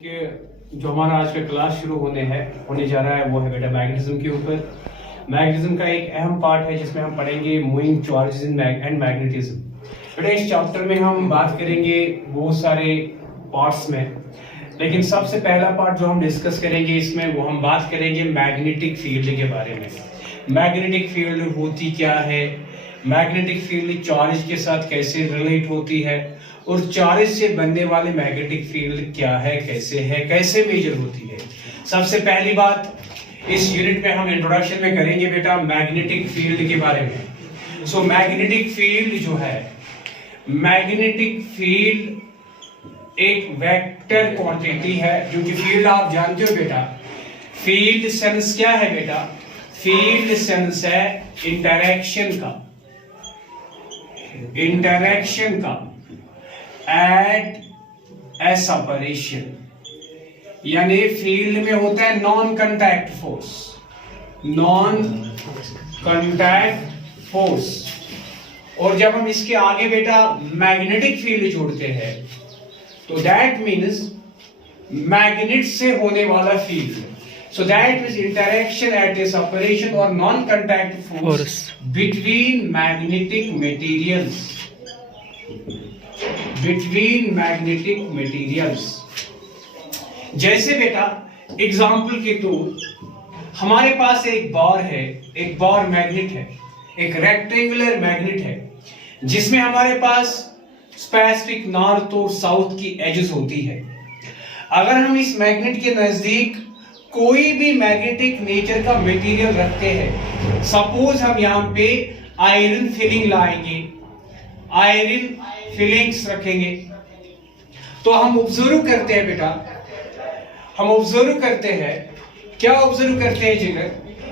कि जो हमारा आज का क्लास शुरू होने जा रहा है वो है बेटा मैग्नेटिज्म के ऊपर। मैग्नेटिज्म का एक अहम पार्ट है जिसमें हम पढ़ेंगे मूविंग चार्जेस एंड मैग्नेटिज्म। बेटा इस चैप्टर में हम बात करेंगे बहुत सारे पार्ट्स में, लेकिन सबसे पहला पार्ट जो हम डिस्कस करेंगे इसमें वो हम बात करेंगे मैग्नेटिक फील्ड के बारे में। मैग्नेटिक फील्ड होती क्या है, मैग्नेटिक फील्ड चार्ज के साथ कैसे रिलेट होती है और चार्ज से बनने वाले मैग्नेटिक फील्ड क्या है, कैसे मेजर होती है। सबसे पहली बात इस यूनिट में हम इंट्रोडक्शन में करेंगे बेटा मैग्नेटिक फील्ड के बारे में। सो मैग्नेटिक फील्ड जो है, मैग्नेटिक फील्ड एक वेक्टर क्वांटिटी है, जो कि फील्ड आप जानते हो बेटा। फील्ड सेंस क्या है बेटा? फील्ड सेंस है इंटरैक्शन का एट ए सेपरेशन, यानी फील्ड में होता है नॉन कांटेक्ट फोर्स। और जब हम इसके आगे बेटा मैग्नेटिक फील्ड जोड़ते हैं तो दैट मीन्स मैग्नेट से होने वाला field. So that is interaction at a separation or non-contact force between magnetic materials. जैसे बेटा एग्जाम्पल के तौर हमारे पास एक बार मैग्नेट है, एक रेक्टेंगुलर मैग्नेट है जिसमें हमारे पास स्पेसिफिक नॉर्थ और साउथ की एजेस होती है। अगर हम इस मैग्नेट के नजदीक कोई भी मैग्नेटिक नेचर का मटेरियल रखते हैं, सपोज हम यहाँ पे आयरन फिलिंग लाएंगे, आयरन फिलिंग्स रखेंगे, तो हम ऑब्जर्व करते हैं बेटा, हम ऑब्जर्व करते हैं, क्या ऑब्जर्व करते हैं जिगर,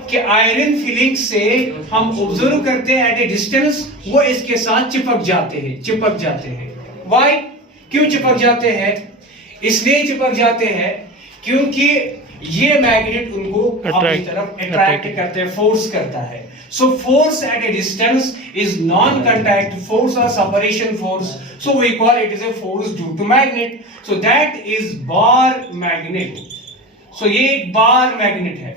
कि आयरन फिलिंग से हम ऑब्जर्व करते हैं एट ए डिस्टेंस वो इसके साथ चिपक जाते हैं। व्हाई? क्यों चिपक जाते हैं? इसलिए चिपक जाते हैं क्योंकि ये मैग्नेट उनको अपनी तरफ अट्रैक्ट करते हैं, फोर्स करता है। So force at a distance is non contact force और separation force, so we call it is a force due to magnet. So that is bar magnet. So ये एक बार मैग्नेट है।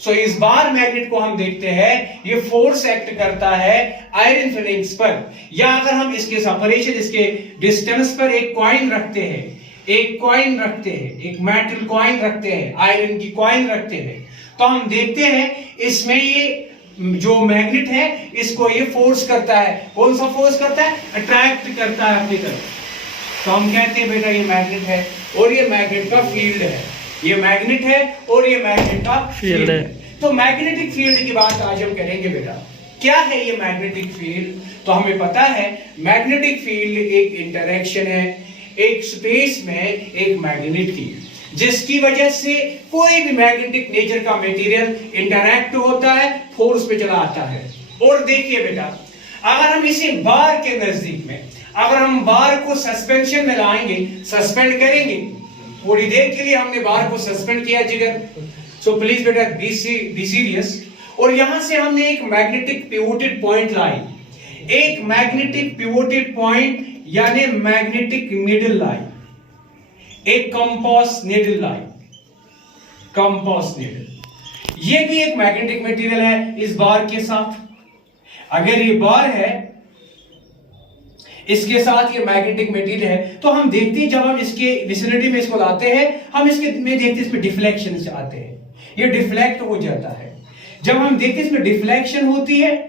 सो इस bar magnet को हम देखते हैं, ये फोर्स एक्ट करता है आयरन फिलिंग्स पर, या अगर हम इसके सेपरेशन, इसके डिस्टेंस पर एक कॉइन रखते हैं, एक मेटल कॉइन रखते हैं, आयरन की कॉइन रखते हैं, तो हम देखते हैं इसमें ये जो मैग्नेट है इसको ये फोर्स करता है। कौन सा फोर्स करता है? अट्रैक्ट करता है अपनी तरफ। तो हम कहते हैं बेटा ये मैग्नेट है और ये मैग्नेट का फील्ड है, ये मैग्नेट है और ये मैग्नेट का फील्ड है। तो मैग्नेटिक फील्ड की बात आज हम करेंगे बेटा। क्या है ये मैग्नेटिक फील्ड? तो हमें पता है मैग्नेटिक फील्ड एक इंटरैक्शन है एक स्पेस में एक मैग्नेट की, जिसकी वजह से कोई भी मैग्नेटिक नेचर का मटेरियल इंटरैक्ट होता है, फोर्स पे चला आता है। और देखिए बेटा, अगर हम इसे बार के नजदीक में, अगर हम बार को सस्पेंशन में लाएंगे, सस्पेंड करेंगे, थोड़ी देर के लिए हमने बार को सस्पेंड किया जिगर, सो प्लीज बेटा बी सीरियस। और यहां से हमने एक मैग्नेटिक पिवोटेड पॉइंट लाई, एक मैग्नेटिक पिवोटेड पॉइंट यानी मैग्नेटिक नीडल लाइन, एक compass needle line, compass needle, ये भी एक मैग्नेटिक मटेरियल है इस बार के साथ। अगर ये बार है, इसके साथ ये मैग्नेटिक मटेरियल है, तो हम देखते हैं जब हम इसके विसिनिटी में इसको लाते हैं, हम इसके में देखते हैं इसमें डिफ्लेक्शन आते हैं, ये डिफ्लेक्ट हो जाता है। जब हम देखते हैं इसमें डिफ्लेक्शन होती है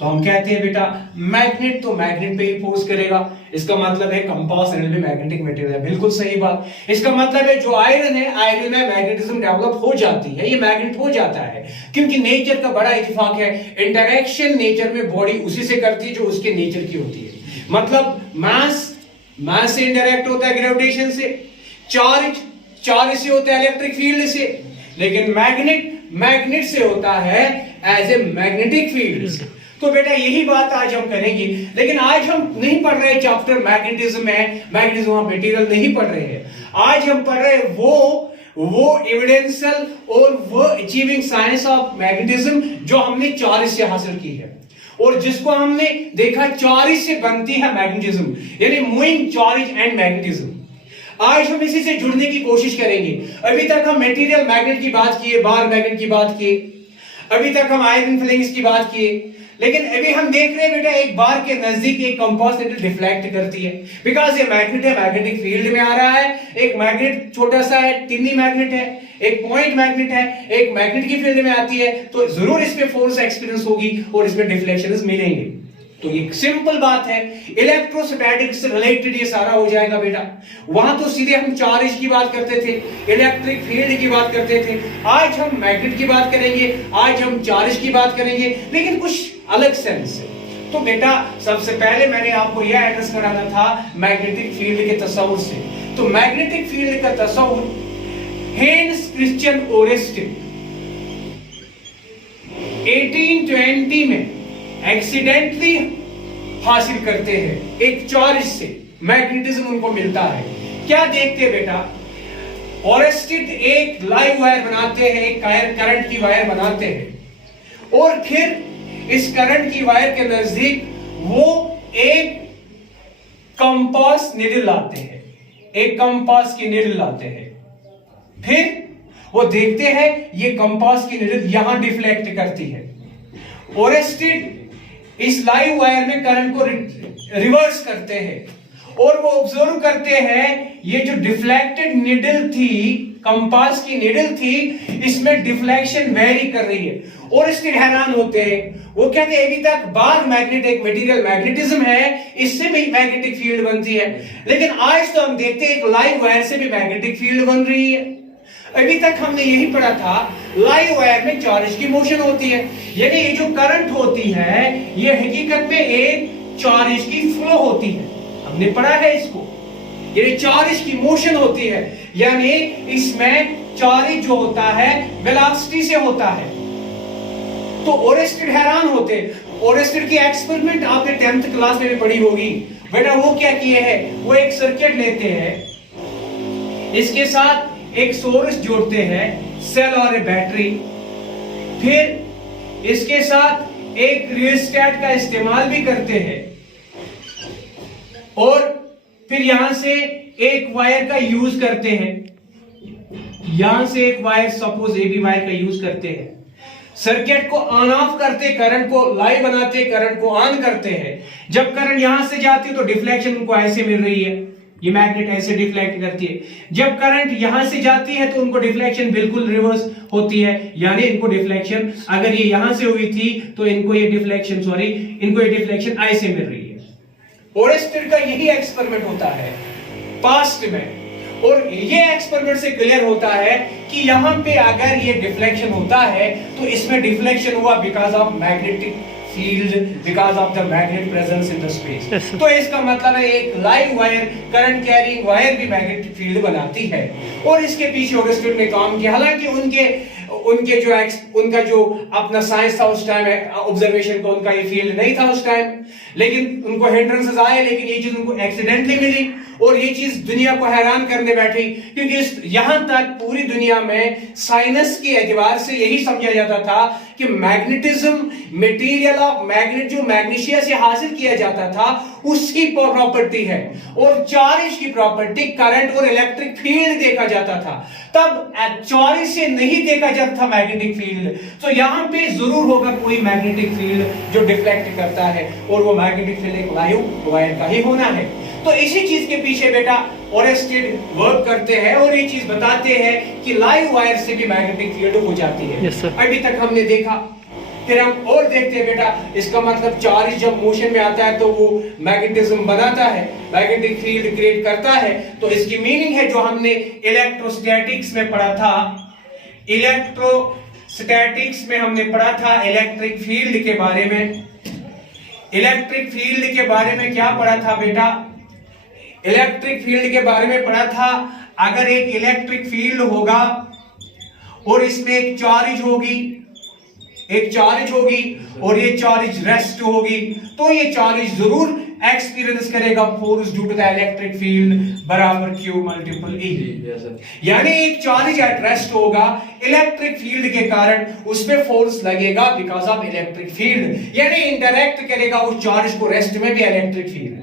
तो हम कहते हैं बेटा मैग्नेट तो मैग्नेट पे ही फोर्स करेगा। इसका मतलब है कंपास नीडल भी मैग्नेटिक मटेरियल है। बिल्कुल सही बात। इसका मतलब है जो आयरन में मैग्नेटिज्म डेवलप हो जाती है, ये मैग्नेट हो जाता है, क्योंकि नेचर का बड़ा इत्तेफाक है, इंटरैक्शन नेचर में बॉडी उसी से करती है जो उसके नेचर की होती है। मतलब मास से इंटरैक्ट होता है ग्रेविटेशन से, चार्ज से होता है इलेक्ट्रिक फील्ड से, लेकिन मैग्नेट से होता है एज ए मैग्नेटिक फील्ड। तो बेटा यही बात आज हम करेंगे, लेकिन आज हम नहीं पढ़ रहे चैप्टर मैग्नेटिज्म में, मैग्नेटिज्म ऑफ मटेरियल नहीं पढ़ रहे हैं। आज हम पढ़ रहे हैं वो एविडेंशियल और वो अचीविंग साइंस ऑफ मैग्नेटिज्म जो हमने चार्ज से हासिल की है। और जिसको हमने देखा चार्ज से बनती है मैग्नेटिज्म, यानी मूविंग चार्ज एंड मैग्नेटिज्म। आज हम इसी से जुड़ने की कोशिश करेंगे। अभी तक हम मटेरियल मैग्नेट की बात किए, बार मैग्नेट की बात किए, अभी तक हम आयरन फिलिंग्स की बात किए, लेकिन अभी हम देख रहे हैं बेटा एक बार के नजदीक एक कंपास निडल डिफ्लेक्ट करती है, बिकॉज ये मैग्नेट है, मैग्नेटिक फील्ड में आ रहा है। एक मैग्नेट छोटा सा है, टिनी मैग्नेट है, एक पॉइंट मैग्नेट है, एक मैग्नेट की फील्ड में आती है, तो जरूर इसमें फोर्स एक्सपीरियंस होगी और इसमें डिफ्लेक्शंस मिलेंगे। तो एक सिंपल बात है, इलेक्ट्रोस्टैटिक्स से रिलेटेड ये सारा हो जाएगा बेटा। वहां तो सीधे हम चार्ज की बात करते थे, इलेक्ट्रिक फील्ड की बात करते थे, आज हम मैग्नेट की बात करेंगे, आज हम चार्ज की बात करेंगे, लेकिन कुछ अलग सेंस से। तो बेटा सबसे पहले मैंने आपको यह एड्रेस कराना था मैग्नेटिक फील्ड के तस्वुर से। तो मैग्नेटिक फील्ड का तस्वुर हेंस क्रिश्चियन ओरेस्टिन 1820 में एक्सीडेंटली हासिल करते हैं। एक चार्ज से मैग्नेटिज्म उनको मिलता है। क्या देखते हैं बेटा, ओरेस्टिन एक लाइव वायर बनाते हैं, एक करंट की वायर बनाते हैं, और फिर इस करंट की वायर के नजदीक वो एक कंपास निडल लाते हैं, एक कंपास की निडल लाते हैं। फिर वो देखते हैं ये कंपास की निडल यहां डिफ्लेक्ट करती है। ओरेस्टिन इस लाइव वायर में करंट को रिवर्स करते हैं और वो ऑब्जर्व करते हैं ये जो डिफ्लेक्टेड निडल थी, कंपास की निडल थी, इसमें डिफ्लेक्शन वेरी कर रही है। और इसके हैरान होते हैं, वो कहते हैं अभी तक बार मैग्नेट एक मटेरियल मैग्नेटिज्म है, इससे भी मैग्नेटिक फील्ड बनती है, लेकिन आज तो हम देखते हैं एक लाइव वायर से भी मैग्नेटिक फील्ड बन रही है। अभी तक हमने यही पढ़ा था लाइव वायर में चार्ज की मोशन होती है, यानी ये जो करंट होती है ये हकीकत में एक चार्ज की फ्लो होती है। हमने पढ़ा है इसको, ये चार्ज की मोशन होती है, यानी इसमें चार्ज जो होता है वेलोसिटी से होता है। तो ओरेस्टिन हैरान होते। ओरेस्टिन की एक्सपेरिमेंट आपने 10th क्लास में भी पढ़ी होगी बेटा। वो क्या किए हैं, वो एक सर्किट लेते हैं, इसके साथ एक सोर्स जोड़ते हैं, सेल और एक बैटरी, फिर इसके साथ एक रियोस्टेट का इस्तेमाल भी करते हैं, और फिर यहां से एक वायर का यूज करते हैं, यहां से एक वायर सपोज एबी वायर का यूज करते हैं, सर्किट को ऑन ऑफ करते, करंट को लाइव बनाते, करंट को ऑन करते हैं। जब करंट यहां से जाती है तो डिफ्लेक्शन उनको ऐसे मिल रही है, ये मैग्नेट ऐसे डिफ्लेक्ट करती है। जब करंट यहां से जाती है तो उनको डिफ्लेक्शन बिल्कुल रिवर्स होती है, यानी इनको डिफ्लेक्शन, अगर ये यहां से हुई थी तो इनको ये डिफ्लेक्शन इनको ये डिफ्लेक्शन ऐसे मिल रही है। ओरेस्टिन का यही एक्सपेरिमेंट होता है पास्ट में, और ये एक्सपेरिमेंट से क्लियर होता है कि यहां पे अगर ये डिफ्लेक्शन होता है तो इसमें डिफ्लेक्शन हुआ because of magnetic field, because of the magnet presence in the space. तो इसका मतलब है एक live wire, current carrying wire भी मैग्नेटिक फील्ड बनाती है, और इसके पीछे ओरेस्टिन ने काम किया। हालांकि उनका जो अपना साइंस था उस टाइम, ऑब्जर्वेशन का उनका ये फील्ड नहीं था उस टाइम, लेकिन उनको हिंड्रेंसेस आए, लेकिन ये चीज उनको एक्सीडेंटली मिली, और ये चीज दुनिया को हैरान करने बैठी, क्योंकि यहां तक पूरी दुनिया में साइंस के एतबार से यही समझा जाता था कि मैग्नेटिज्म मटेरियल ऑफ मैग्नेट जो मैग्नीशिया से हासिल किया जाता था उसकी प्रॉपर्टी है, और चार्ज की प्रॉपर्टी करंट और इलेक्ट्रिक फील्ड देखा जाता था। तब चार्ज से नहीं देखा जाता था मैग्नेटिक फील्ड, तो यहां पे जरूर होगा कोई मैग्नेटिक फील्ड जो डिफ्लेक्ट करता है, और वो मैग्नेटिक फील्ड एक लाइव वायर का ही होना है। तो इसी चीज के पीछे बेटा ओरेस्टिन वर्क करते हैं, और ये चीज बताते हैं कि लाइव वायर से भी मैग्नेटिक फील्ड हो जाती है। अभी तक हमने देखा, फिर हम और देखते हैं बेटा, इसका मतलब चार्ज जब मोशन में आता है तो वो मैग्नेटिज्म बनाता है, मैग्नेटिक फील्ड क्रिएट करता है। तो इसकी मीनिंग है जो हमने इलेक्ट्रोस्टैटिक्स में पढ़ा था, इलेक्ट्रोस्टैटिक्स में हमने पढ़ा था इलेक्ट्रिक फील्ड के बारे में। इलेक्ट्रिक फील्ड के बारे में क्या पढ़ा था बेटा, इलेक्ट्रिक फील्ड के बारे में पढ़ा था, अगर एक इलेक्ट्रिक फील्ड होगा और इसमें एक चार्ज होगी और ये चार्ज रेस्ट होगी, तो ये चार्ज जरूर एक्सपीरियंस करेगा force due to the electric field बराबर Q मल्टीपल E। यानी एक चार्ज एट रेस्ट होगा, इलेक्ट्रिक फील्ड के कारण उस पे फोर्स लगेगा बिकॉज ऑफ इलेक्ट्रिक फील्ड, यानी इंटरैक्ट करेगा उस चार्ज को रेस्ट में भी इलेक्ट्रिक फील्ड।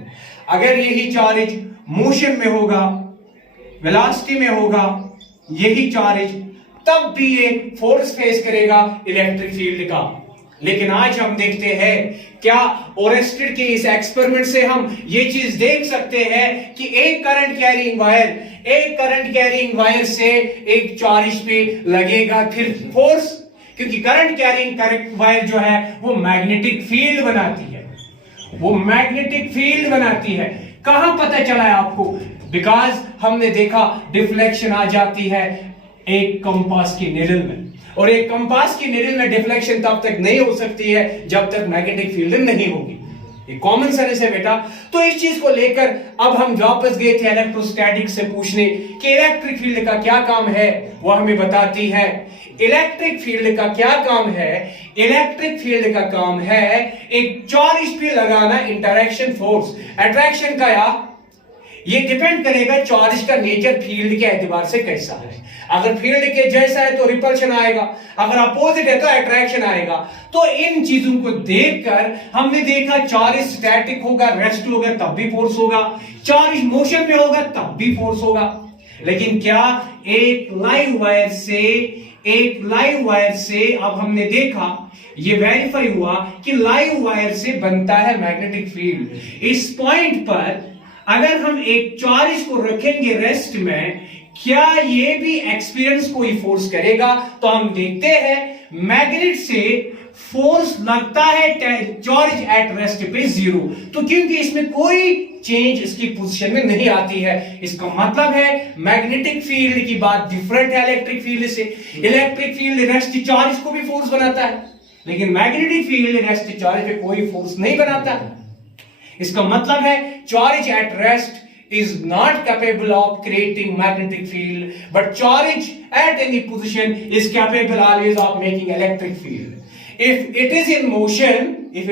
अगर यही चार्ज मोशन में होगा वेलोसिटी में होगा यही चार्ज, तब भी ये फोर्स फेस करेगा इलेक्ट्रिक फील्ड का। लेकिन आज हम देखते हैं क्या ओरेस्टेड के इस एक्सपेरिमेंट से हम ये चीज देख सकते हैं कि एक करंट कैरिंग वायर से एक चार्ज पे लगेगा फिर फोर्स, क्योंकि करंट कैरिंग वायर जो है वो मैग्नेटिक फील्ड बनाती है। कहां पता चला है आपको? बिकॉज हमने देखा डिफ्लेक्शन आ जाती है एक कंपास की निडल में, और एक कंपास की निडल में डिफ्लेक्शन तब तक नहीं हो सकती है जब तक मैग्नेटिक फील्ड नहीं होगी। ये कॉमन सेंस है बेटा। तो इस चीज को लेकर अब हम वापस गए थे इलेक्ट्रोस्टैटिक्स से पूछने कि इलेक्ट्रिक फील्ड का क्या काम है। वो हमें बताती है इलेक्ट्रिक फील्ड का क्या काम है। इलेक्ट्रिक फील्ड का काम है एक चार्ज पे लगाना इंटरेक्शन फोर्स। अट्रैक्शन का ये डिपेंड करेगा चार्ज का नेचर फील्ड के एतबार से कैसा है। अगर फील्ड के जैसा है तो रिपल्शन आएगा, अगर अपोजिट है तो अट्रैक्शन आएगा। तो इन चीजों को देखकर हमने देखा चार्ज स्टैटिक होगा, रेस्ट होगा तब भी फोर्स होगा, चार्ज मोशन में होगा तब भी फोर्स होगा। लेकिन क्या एक लाइव वायर से अब हमने देखा, ये वेरीफाई हुआ कि लाइव वायर से बनता है मैग्नेटिक फील्ड। इस पॉइंट पर अगर हम एक चार्ज को रखेंगे रेस्ट में, क्या ये भी एक्सपीरियंस कोई फोर्स करेगा? तो हम देखते हैं मैग्नेट से फोर्स लगता है चार्ज एट रेस्ट पे 0, तो क्योंकि इसमें कोई चेंज इसकी पोजीशन में नहीं आती है। इसका मतलब है मैग्नेटिक फील्ड की बात डिफरेंट है इलेक्ट्रिक फील्ड से। इलेक्ट्रिक फील्ड रेस्ट चार्ज को भी फोर्स बनाता है, लेकिन मैग्नेटिक फील्ड रेस्ट चार्ज पे कोई फोर्स नहीं बनाता है। इसका मतलब है charge at rest is not capable of creating magnetic field, but charge at any position is capable always of making electric field. If it is in motion, it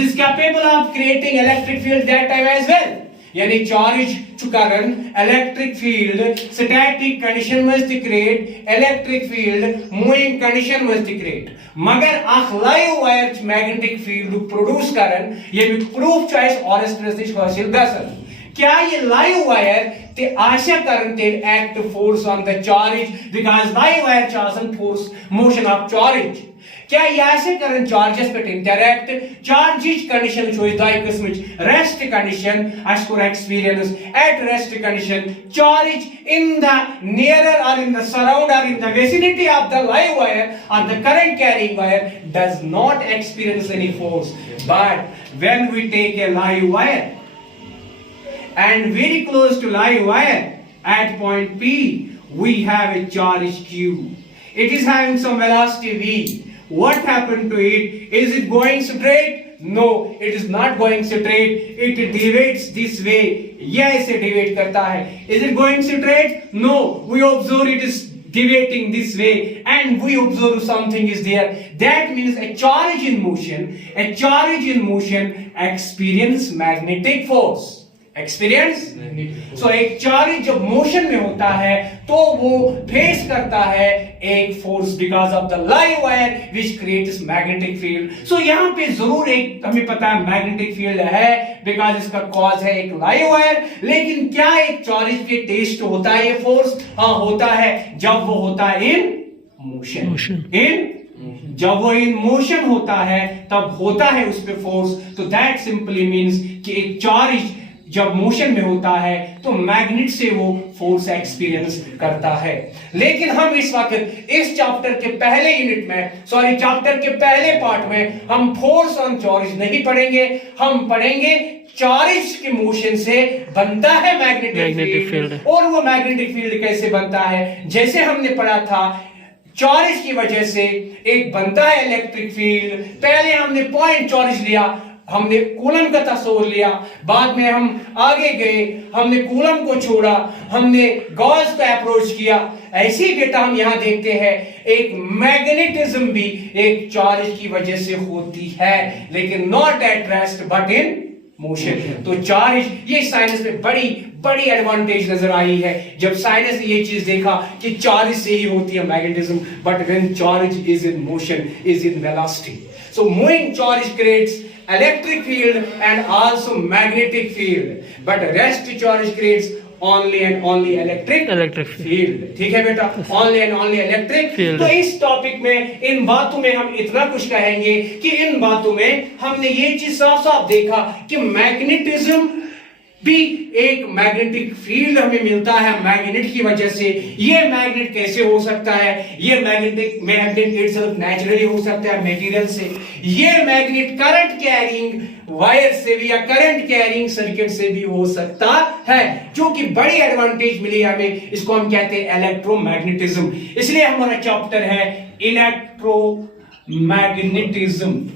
is capable of creating electric field that time as well. यानी charge के कारण electric field static condition must create, electric field moving condition must create. मगर अख live wire magnetic field produce करन ये proof choice और stress हासिल गसन। क्या ये लाइव वायर ते आशा करन ते act force on the charge, because live wire चासन फोर्स मोशन ऑफ चार्ज। क्या ये आशा करन चार्जेस पे इंटरैक्ट? चार्जेस कंडीशन छो दाई किस्म रेस्ट कंडीशन अशकुर experience at rest condition charge in the nearer और इन द सराउंड और in the vicinity of the live wire और the current carrying wire does not experience any force. But when we take a live wire and very close to live wire at point P we have a charge Q. It is having some velocity V. What happened to it? Is it going straight? No, it is not going straight. It deviates this way. यह इसे deviate करता है। Is it going straight? No, we observe it is deviating this way, and we observe something is there. That means a charge in motion experience magnetic force. Experience. So एक charge जब motion में होता है तो वो face करता है एक force because of the live wire which creates magnetic field. So यहाँ पे जरूर एक हमें पता है मैग्नेटिक फील्ड है बिकॉज इसका कॉज है एक लाइव वायर। लेकिन क्या एक चार्ज के टेस्ट होता है ये फोर्स? हाँ होता है, जब वो होता है इन मोशन। जब वो इन मोशन होता है तब होता है उस पे फोर्स। तो दैट सिंपली मीन्स कि एक चार्ज जब मोशन में होता है तो मैग्नेट से वो फोर्स एक्सपीरियंस करता है। लेकिन हम इस वक्त इस चैप्टर के पहले यूनिट में चैप्टर के पहले पार्ट में हम फोर्स ऑन चार्ज नहीं पढ़ेंगे। हम पढ़ेंगे चार्ज के मोशन से बनता है मैग्नेटिक फील्ड, और वो मैग्नेटिक फील्ड कैसे बनता है। जैसे हमने पढ़ा था चार्ज की वजह से एक बनता है इलेक्ट्रिक फील्ड। पहले हमने पॉइंट चार्ज लिया, हमने कूलम का तस्वीर लिया, बाद में हम आगे गए, हमने कूलम को छोड़ा, हमने गॉस को अप्रोच किया। ऐसे ही बेटा हम यहां देखते हैं एक मैग्नेटिज्म भी एक चार्ज की वजह से होती है, लेकिन not at rest but in motion. तो चार्ज ये साइंस में बड़ी एडवांटेज नजर आई है जब साइंस ने ये चीज देखा कि चार्ज से ही होती है magnetism, but when charge is in motion is in velocity. So moving charge creates electric field and also magnetic field, but rest charge creates only and only electric field. ठीक है बेटा, only and only electric field. तो इस topic में इन बातों में हम इतना कुछ कहेंगे कि इन बातों में हमने ये चीज साफ साफ देखा कि मैग्नेटिज्म भी एक मैग्नेटिक फील्ड हमें मिलता है मैग्नेट की वजह से। ये मैग्नेट कैसे हो सकता है? ये मैग्नेट इटसेल्फ नेचुरली हो सकता है मटेरियल से। ये मैग्नेट करंट कैरिंग वायर से भी या करंट कैरिंग सर्किट से भी हो सकता है, जो कि बड़ी एडवांटेज मिली हमें। इसको हम कहते हैं इलेक्ट्रोमैग्नेटिज्म। इसलिए हमारा चैप्टर है इलेक्ट्रोमैग्नेटिज्म।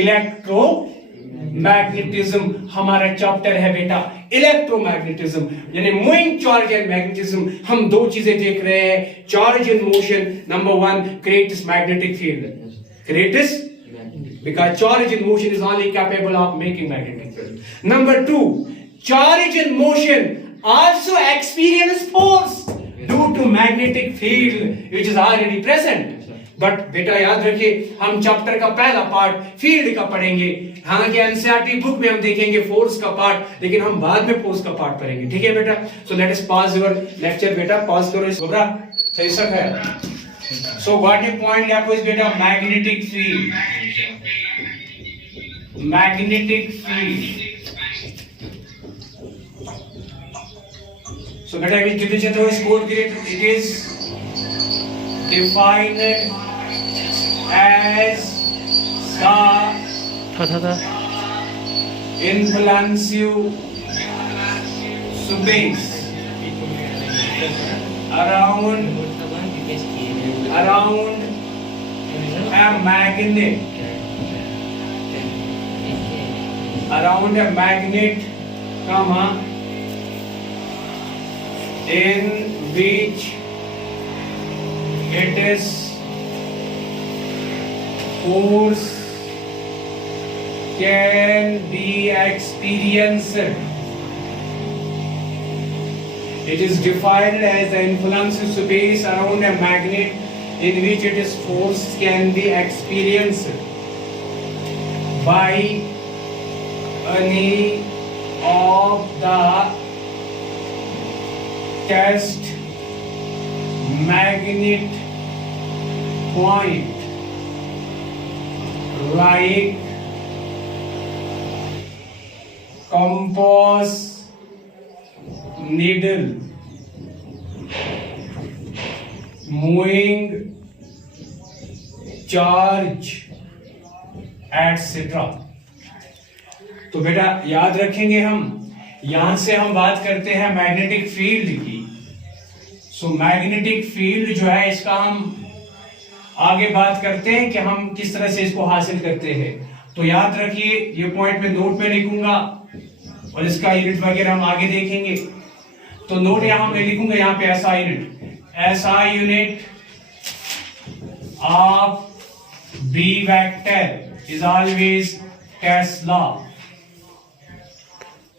इलेक्ट्रोमैग्नेटिज्म हमारा चैप्टर है बेटा, इलेक्ट्रोमैग्नेटिज्म यानी मूविंग चार्ज एंड मैग्नेटिज्म। हम दो चीजें देख रहे हैं, charge in motion number 1 creates magnetic field, creates because charge in motion is only capable of making magnetic field. Number 2, charge in motion also experience force due to magnetic field which is already present. But बेटा याद रखिए, हम chapter का पहला part field का पढ़ेंगे। हालांकि NCERT book में हम देखेंगे फोर्स का पार्ट, लेकिन हम बाद में फोर्स का पार्ट पढ़ेंगे। ठीक है बेटा, so let us pause your lecture. बेटा पॉज करो इसको, सही सक है। सो व्हाट यू पॉइंट लिया कोई बेटा, magnetic field, magnetic field. So beta we give each other code grade. It is defined as the influential space around a magnet, around a magnet, comma, in which it is force can be experienced. It is defined as the influence space around a magnet in which it is force can be experienced by any of the test magnet point, like compass needle, moving charge, etc. तो बेटा याद रखेंगे, हम यहां से हम बात करते हैं मैग्नेटिक फील्ड की। सो मैग्नेटिक फील्ड जो है, इसका हम आगे बात करते हैं कि हम किस तरह से इसको हासिल करते हैं। तो याद रखिए, ये पॉइंट में नोट पे लिखूंगा और इसका यूनिट वगैरह हम आगे देखेंगे। तो नोट यहां मैं लिखूंगा, यहां पे SI unit of B vector is always tesla.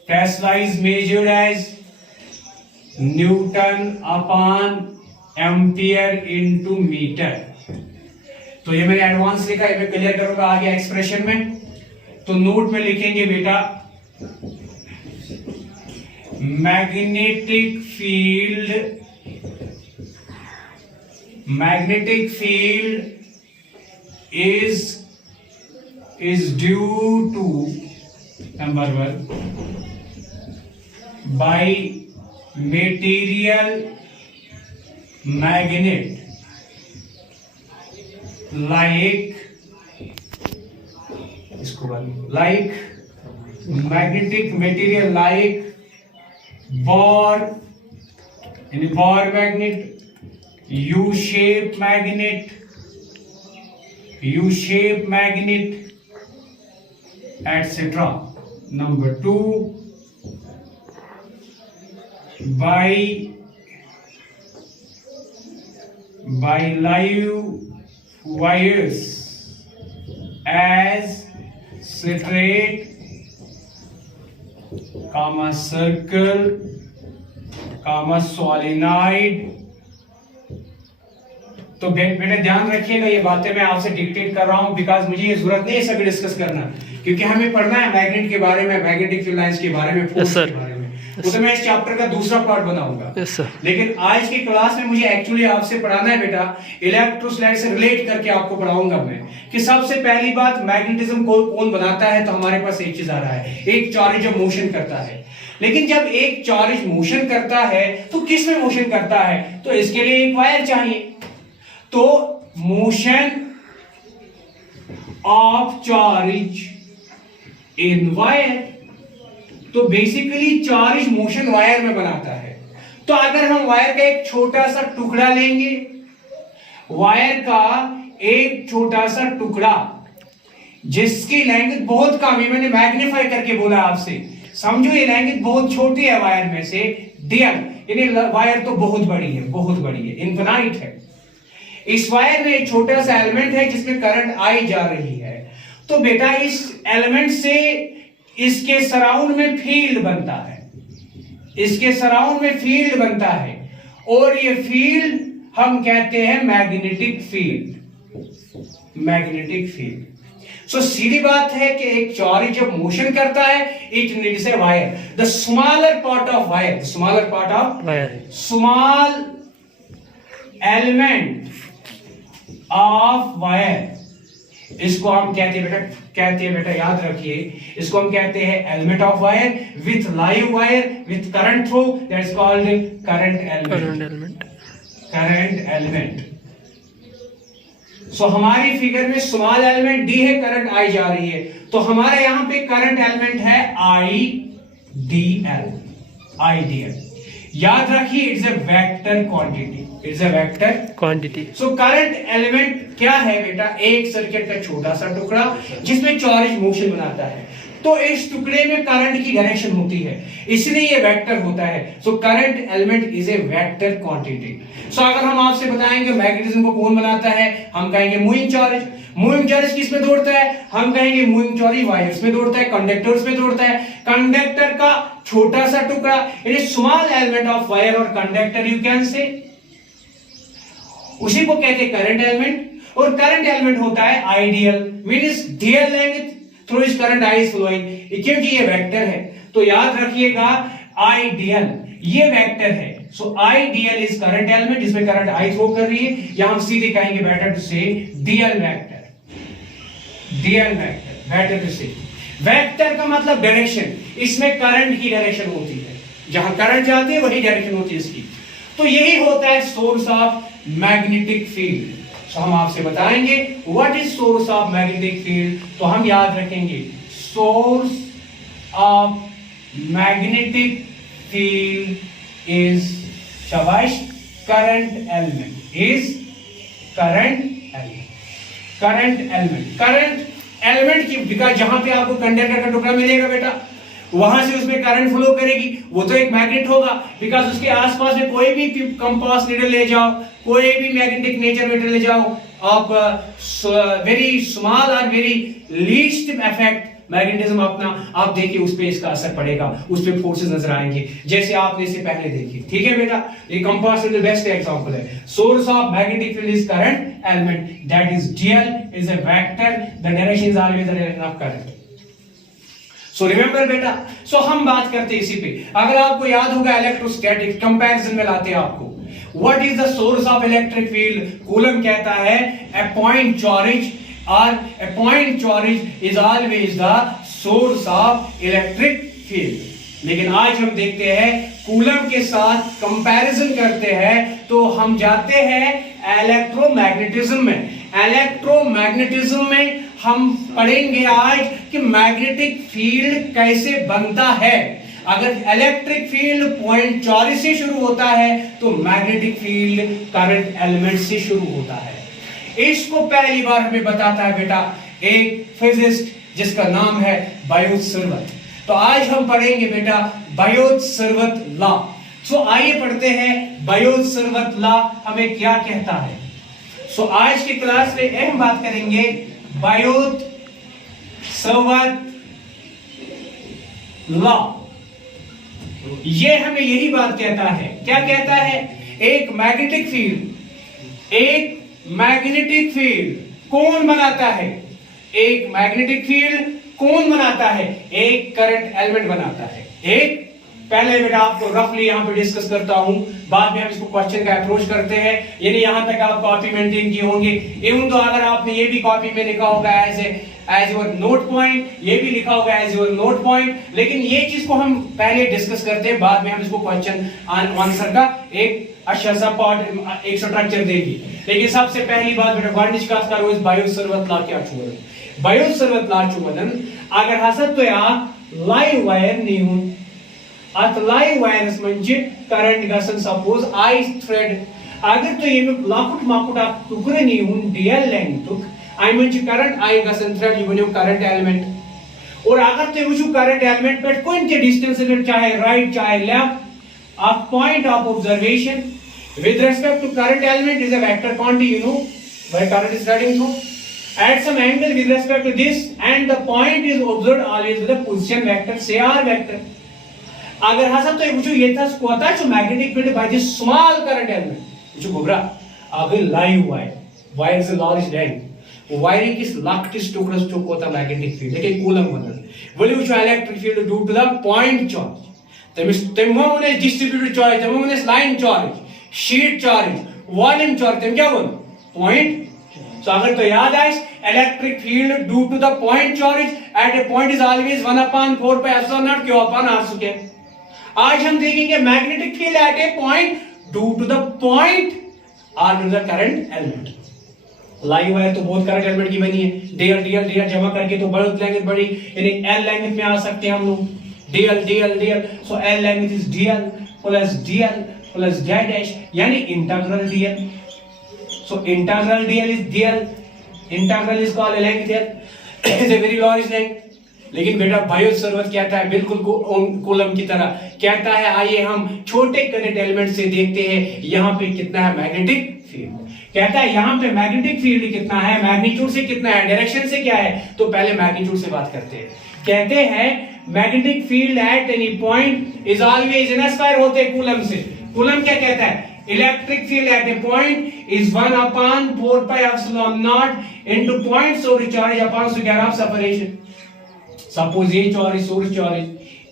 Tesla is measured as Newton upon Ampere into meter। तो ये मैंने एडवांस लिखा है, मैं क्लियर करूंगा आगे एक्सप्रेशन में। तो नोट में लिखेंगे बेटा, magnetic field is due to number 1 by material magnet like magnetic material like Bohr magnet, U-shaped magnet, etc. Number 2, by live wires as straight, circle, solenoid। तो बेटा ध्यान रखिएगा, ये बातें मैं आपसे डिक्टेट कर रहा हूं बिकॉज मुझे ये जरूरत नहीं है सभी डिस्कस करना, क्योंकि हमें पढ़ना है मैग्नेट के बारे में, मैग्नेटिक फील्ड लाइंस के बारे में, फोर्स के बारे में। वो तो मैं इस चैप्टर का दूसरा पार्ट बनाऊंगा। Yes sir. लेकिन आज की क्लास में मुझे एक्चुअली आपसे पढ़ाना है बेटा, इलेक्ट्रोस्टैटिक से रिलेट करके आपको पढ़ाऊंगा मैं कि सबसे पहली बात मैग्नेटिज्म को कौन बनाता है। तो हमारे पास एक चीज आ रहा है, एक चार्ज जब मोशन करता है, लेकिन जब एक चार्ज मोशन करता है तो किस में मोशन करता है, तो इसके लिए एक वायर चाहिए। तो motion of charge in wire, तो बेसिकली चार्ज मोशन वायर में बनाता है। तो अगर हम वायर का एक छोटा सा टुकड़ा लेंगे, वायर का एक छोटा सा टुकड़ा जिसकी लेंथ बहुत कम है, मैंने मैग्नीफाई करके बोला आपसे, समझो ये लेंथ बहुत छोटी है वायर में से, डीएल यानी वायर तो बहुत बड़ी है, बहुत बड़ी है, इनफिनाइट है। इस वायर में एक छोटा सा एलिमेंट है जिसमें करंट आई जा रही है। तो बेटा इस एलिमेंट से इसके सराउंड में फील्ड बनता है, इसके सराउंड में फील्ड बनता है, और ये फील्ड हम कहते हैं मैग्नेटिक फील्ड, मैग्नेटिक फील्ड। सो सीधी बात है कि एक चार्ज जब मोशन करता है, it needs a wire, the smaller part of wire, the smaller part of wire, small element of wire, इसको हम कहते हैं बेटा याद रखिए, इसको हम कहते हैं element of wire with live wire with current through, that's called current element, current element. So हमारी फिगर में स्मॉल एलिमेंट डी है, करंट आई जा रही है, तो हमारे यहां पे करंट एलिमेंट है I D L, I D L. याद रखिए it's a vector quantity, it's a vector quantity. So current element क्या है बेटा, एक सर्किट का छोटा सा टुकड़ा जिसमें चार्ज मोशन बनाता है। तो इस टुकड़े में करंट की डायरेक्शन होती है, इसलिए ये वेक्टर होता है। So current element is a vector quantity. So अगर हम आपसे बताएंगे मैग्नेटिज्म को कौन बनाता है, हम कहेंगे मूविंग चार्ज। मूविंग चार्ज किस में दौड़ता है, हम कहेंगे मूविंग चार्ज वायर्स में दौड़ता है, कंडक्टर्स में दौड़ता है। कंडक्टर का छोटा सा टुकड़ा यानी स्मॉल एलिमेंट ऑफ वायर और कंडक्टर यू कैन से, उसी को कहते हैं करंट एलिमेंट। और करंट एलिमेंट होता है ideal, means DL length through इस करंट आई इज फ्लोइंग, क्योंकि ये वेक्टर है। तो याद रखिएगा आइडियल ये वेक्टर है। So I DL is current element जिसमें करंट आई थ्रो कर रही है, या हम सीधे कहेंगे better to say DL vector, DL vector, better to say. Vector का मतलब डायरेक्शन, इसमें करंट की डायरेक्शन होती है, जहां करंट जाती है वही डायरेक्शन होती है इसकी। तो यही होता है सोर्स ऑफ मैग्नेटिक फील्ड। तो हम आपसे बताएंगे what is source of magnetic field. तो हम याद रखेंगे source of magnetic field is शाबाश current element, is current element, current element. Current element की बिकॉज जहां पे आपको कंडक्टर का टुकड़ा मिलेगा बेटा, वहां से उसमें करंट फ्लो करेगी, वो तो एक मैग्नेट होगा, बिकॉज उसके आसपास में कोई भी कंपास नीडल ले जाओ, कोई भी मैग्नेटिक नेचर मीटर ले जाओ आप, वेरी स्मॉल और वेरी लीस्ट इफेक्ट मैग्नेटिज्म अपना, आप देखिए उस पे इसका असर पड़ेगा, उस पे फोर्सेस नजर आएंगे जैसे आपने इससे पहले देखी। ठीक है बेटा, ये कंपास नीडल बेस्ट एग्जांपल है। Source of magnetic field is current element, that is DL, is a vector, the direction is always the direction of current. So remember बेटा, सो हम बात करते हैं इसी पे। अगर आपको याद होगा इलेक्ट्रोस्टैटिक कंपैरिजन में लाते हैं आपको, what is the source of electric field, coulomb कहता है a point charge or a point charge is always the source of electric field। लेकिन आज हम देखते हैं कूलम के साथ कंपैरिजन करते हैं, तो हम जाते हैं इलेक्ट्रोमैग्नेटिज्म में। इलेक्ट्रोमैग्नेटिज्म में हम पढ़ेंगे आज कि मैग्नेटिक फील्ड कैसे बनता है। अगर इलेक्ट्रिक फील्ड पॉइंट चार्ज से शुरू होता है तो मैग्नेटिक फील्ड करंट एलिमेंट से शुरू होता है। इसको पहली बार हमें बताता है बेटा एक फिजिस्ट जिसका नाम है बायोट-सवार्थ। तो आज हम पढ़ेंगे बेटा बायोट-सवार्थ लॉ। सो आइए पढ़ते हैं बायोट-सवार्थ लॉ हमें क्या कहता है। सो आज की क्लास में अहम बात करेंगे बायोट-सवार्थ लॉ। ये हमें यही बात कहता है, क्या कहता है, एक मैग्नेटिक फील्ड कौन बनाता है, एक मैग्नेटिक फील्ड कौन बनाता है, एक करंट एलिमेंट बनाता है, एक पहले बेटा आपको रफली यहाँ पे डिस्कस करता हूँ, बाद में हम इसको क्वेश्चन का अप्रोच करते हैं। यानी यहाँ तक आप कॉपी मेंटेन किए होंगे, इवन तो अगर आपने ये भी कॉपी में लिखा होगा एज योर नोट पॉइंट, ये भी लिखा होगा एज योर नोट पॉइंट, लेकिन ये चीज को हम पहले डिस्कस करते हैं, बाद में हम इसको क्वेश्चन आंसर का एक अच्छा सा पार्ट, एक स्ट्रक्चर देगी। लेकिन सबसे पहली बात बेटा गोडनिच कथ करो इस बायो सर्वत ला क्या छु वनन। बायो सर्वत ला छु वनन अगर हसा तो या लाइव वायर नीहुन अत लाइव वायरस मंजे करंट गसन सपोज आई थ्रेड अगर तो ये लाकुट माकुट आप टुकड़े नीहुन डीएल लेंथ तुक आई मंजे करंट आई गसन थ्रेड ये बनो करंट एलिमेंट। और अगर तो वुचु करंट एलिमेंट पे कोन के डिस्टेंस पे चाहे राइट चाहे left a point of observation with respect to current element is a vector quantity, you know, where current is running through at some angle with respect to this, and the point is observed always with a position vector, say r vector. अगर हसब तो वुचु ये था कोता जो magnetic field by this small current element वुचु गोबरा अगर live wire is a large length wiring किस लक्टिस टुकड़स जो कोता magnetic field लेकिन कूलम बनल वली वुचु electric field due to the point charge तमिस डिस्ट्रीब्यूटेड चार्ज, तमिस line charge, sheet charge, volume charge, तम क्या बोल पॉइंट। सो अगर तो याद आए electric field due to the point charge at a point is always 1/4 pi epsilon not q upon r square. आज हम देखेंगे magnetic field at a point due to the point or to the current element. Live wire तो बहुत current element की बनी है, DL जमा करके तो बढ़त लेंथ बड़ी, यानी एल लेंथ में आ सकते हैं हम लोग dl, so L length is dl plus z dash यानी integral dl, so integral dl is dl, integral is called length here is a very large length। लेकिन बेटा बायो सर्वत कहता है बिल्कुल कूलम की तरह कहता है, आइए हम छोटे करंट एलिमेंट से देखते हैं यहाँ पे कितना है मैग्नेटिक फील्ड। कहता है यहाँ पे मैग्नेटिक फील्ड कितना है, मैग्नीट्यूड से कितना है, डायरेक्शन से क्या है, तो पहले मैग्नीट्यूड से बात करते हैं। कहते हैं magnetic field eight any point is always in square होते हैं कूलम से। कूलम क्या कहता है, electric field at a point is 1/4 pi epsilon not into point source charge upon square of separation. Suppose ये चार्ज सोर्स चार्ज,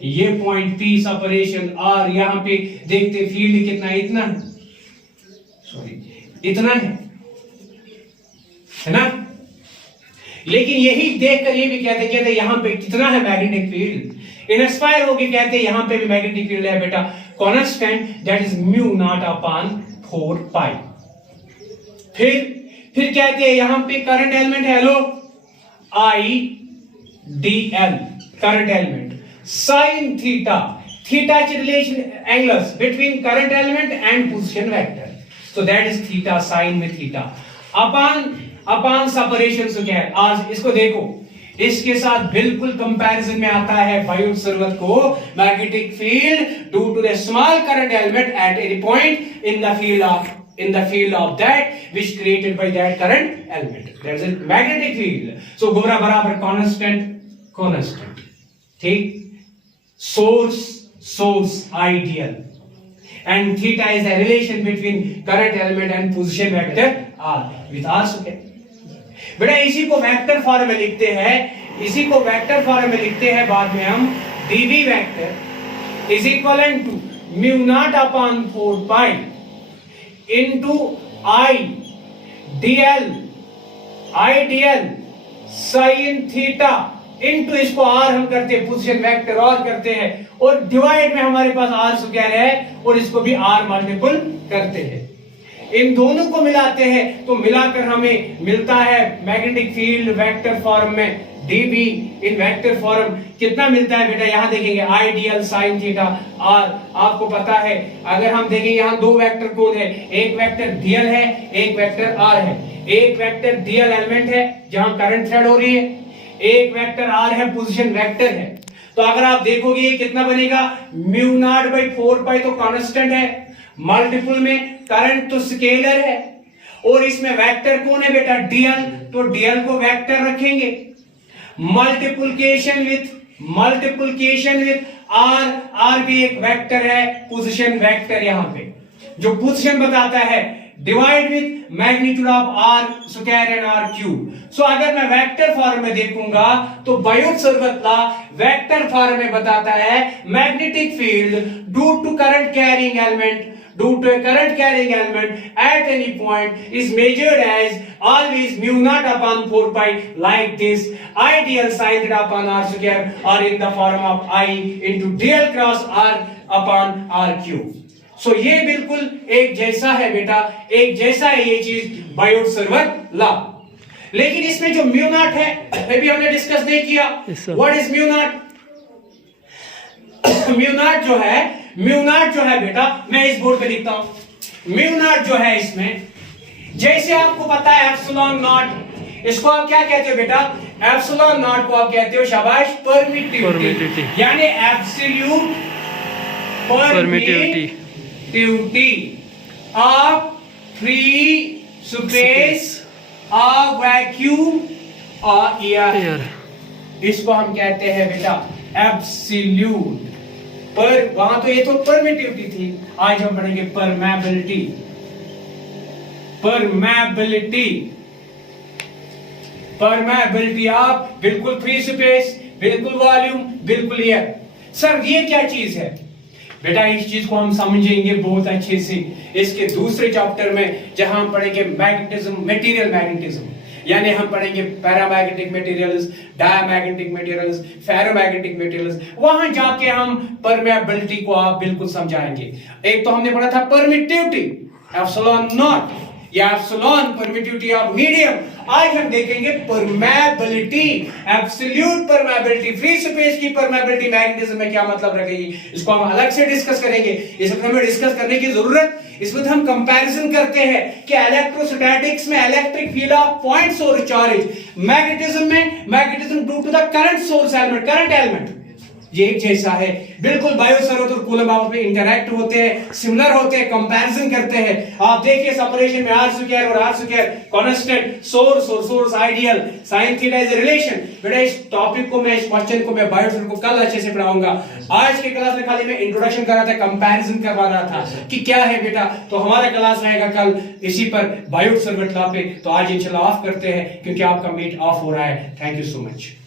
ये point P separation, और यहां पे देखते फील्ड कितना, इतना सॉरी इतना है ना। लेकिन यही देखकर ये भी कहते हैं यहां पे कितना है मैग्नेटिक फील्ड, इन स्क्वायर होके कहते हैं यहां पे भी मैग्नेटिक फील्ड है बेटा constant that is mu not upon 4 पाई। फिर कहते हैं यहां पे करंट एलिमेंट है लो आई dl current element, sin theta, theta is relation angles between current element and position vector, so that is theta, sin में थीटा अपॉन सेपरेशन से क्या है। आज इसको देखो, इसके साथ बिल्कुल कंपैरिजन में आता है बायो सर्वत को magnetic field due to the small current element at any point in the field of that which created by that current element, that is magnetic field. So गोरा बराबर कांस्टेंट, ठीक, source ideal and theta is the relation between current element and position vector r with r square। बेटा इसी को vector form में लिखते हैं, बाद में हम dv vector is equivalent to mu not upon 4 pi into i dl sin theta into इसको r हम करते हैं पोजीशन वेक्टर और करते हैं, और डिवाइड में हमारे पास r स्क्वायर है और इसको भी r मल्टीपल करते हैं। इन दोनों को मिलाते हैं तो मिलाकर हमें मिलता है मैग्नेटिक फील्ड वेक्टर फॉर्म में dv इन वेक्टर फॉर्म कितना मिलता है बेटा, यहां देखेंगे i dl sin theta r। आपको पता है अगर हम देखेंगे यहां दो वेक्टर कौन है, एक वेक्टर dl है, एक वेक्टर r है। एक वेक्टर dl एलिमेंट है जहां करंट थ्रेड हो रही है, एक वेक्टर r है पोजीशन वेक्टर है। तो अगर आप देखोगे ये कितना बनेगा, म्यू नॉट बाई 4 पाई तो कांस्टेंट है, मल्टीपल में करंट तो स्केलर है, और इसमें वेक्टर कौन है बेटा dl, तो dl को वेक्टर रखेंगे, मल्टीप्लिकेशन विथ r भी एक वेक्टर है, पोजीशन वेक्टर। यहां पे जो पोजीशन बताता है divide with magnitude of r square and r cube. So अगर मैं वेक्टर फॉर्म में देखूंगा तो बायोट-सावर्त लॉ वेक्टर फॉर्म में बताता है magnetic field due to current carrying element at any point is measured as always mu naught upon 4 pi like this ideal sin theta upon r square or in the form of I into dl cross r upon r cube। सो ये बिल्कुल एक जैसा है बेटा, एक जैसा है ये चीज बायोट-सावर्त लॉ। लेकिन इसमें जो म्यू नॉट है ये भी हमने डिस्कस नहीं किया। What is mu naught? Mu naught जो है बेटा, मैं इस बोर्ड पे लिखता हूं। म्यू नॉट जो है इसमें, जैसे आपको पता है एप्सिलॉन नॉट, इसको आप क्या कहते हो बेटा? एप्सिलॉन नॉट को आप कहते हो शाबाश परमिटिविटी, यानी absolute permittivity of free space of vacuum और एयर। इसको हम कहते हैं बेटा एब्सोल्यूट। पर वहां तो ये तो परमिटिविटी थी, आज हम पढ़ेंगे परमेबिलिटी। परमेबिलिटी ऑफ बिल्कुल फ्री स्पेस, बिल्कुल वॉल्यूम, बिल्कुल एयर। सर ये क्या चीज है बेटा? इस चीज को हम समझेंगे बहुत अच्छे से इसके दूसरे चैप्टर में, जहां हम पढ़ेंगे मैग्नेटिज्म, मटेरियल मैग्नेटिज्म, यानी हम पढ़ेंगे paramagnetic materials, diamagnetic materials, ferromagnetic materials. वहां जाके हम परमेबिलिटी को आप बिल्कुल समझाएंगे। एक तो हमने पढ़ा था परमिटिविटी, एप्सिलॉन नॉट या एप्सिलॉन परमिटिविटी ऑफ मीडियम। आज हम देखेंगे permeability, absolute permeability, free space की परमेबिलिटी मैग्नेटिज्म में क्या मतलब रखेगी, इसको हम अलग से डिस्कस करेंगे। इसमें हमें डिस्कस करने की जरूरत, इसमें हम कंपैरिजन करते हैं कि इलेक्ट्रोस्टैटिक्स में electric field of point source charge, magnetism में magnetism due to the current source element, current element. ये एक जैसा है बिल्कुल। बायोट-सावर्त और कूलम्ब आपस में इंटरैक्ट होते हैं, सिमिलर होते हैं, कंपैरिजन करते हैं। आप देखिए सेपरेशन में आर स्क्वायर और आर स्क्वायर कांस्टेंट, सोर्स और source ideal, sin theta is a relation. बेटा इस टॉपिक को मैं, इस क्वेश्चन को मैं बायोट-सावर्त को कल अच्छे से पढ़ाऊंगा। आज के क्लास में खाली मैं इंट्रोडक्शन कर रहा था, कंपैरिजन करवा रहा था कि क्या है बेटा। तो हमारा क्लास रहेगा कल इसी पर बायोट-सावर्त लॉ पे। तो आज इंशाल्लाह ऑफ करते हैं क्योंकि आपका मीट ऑफ हो रहा है। Thank you so much.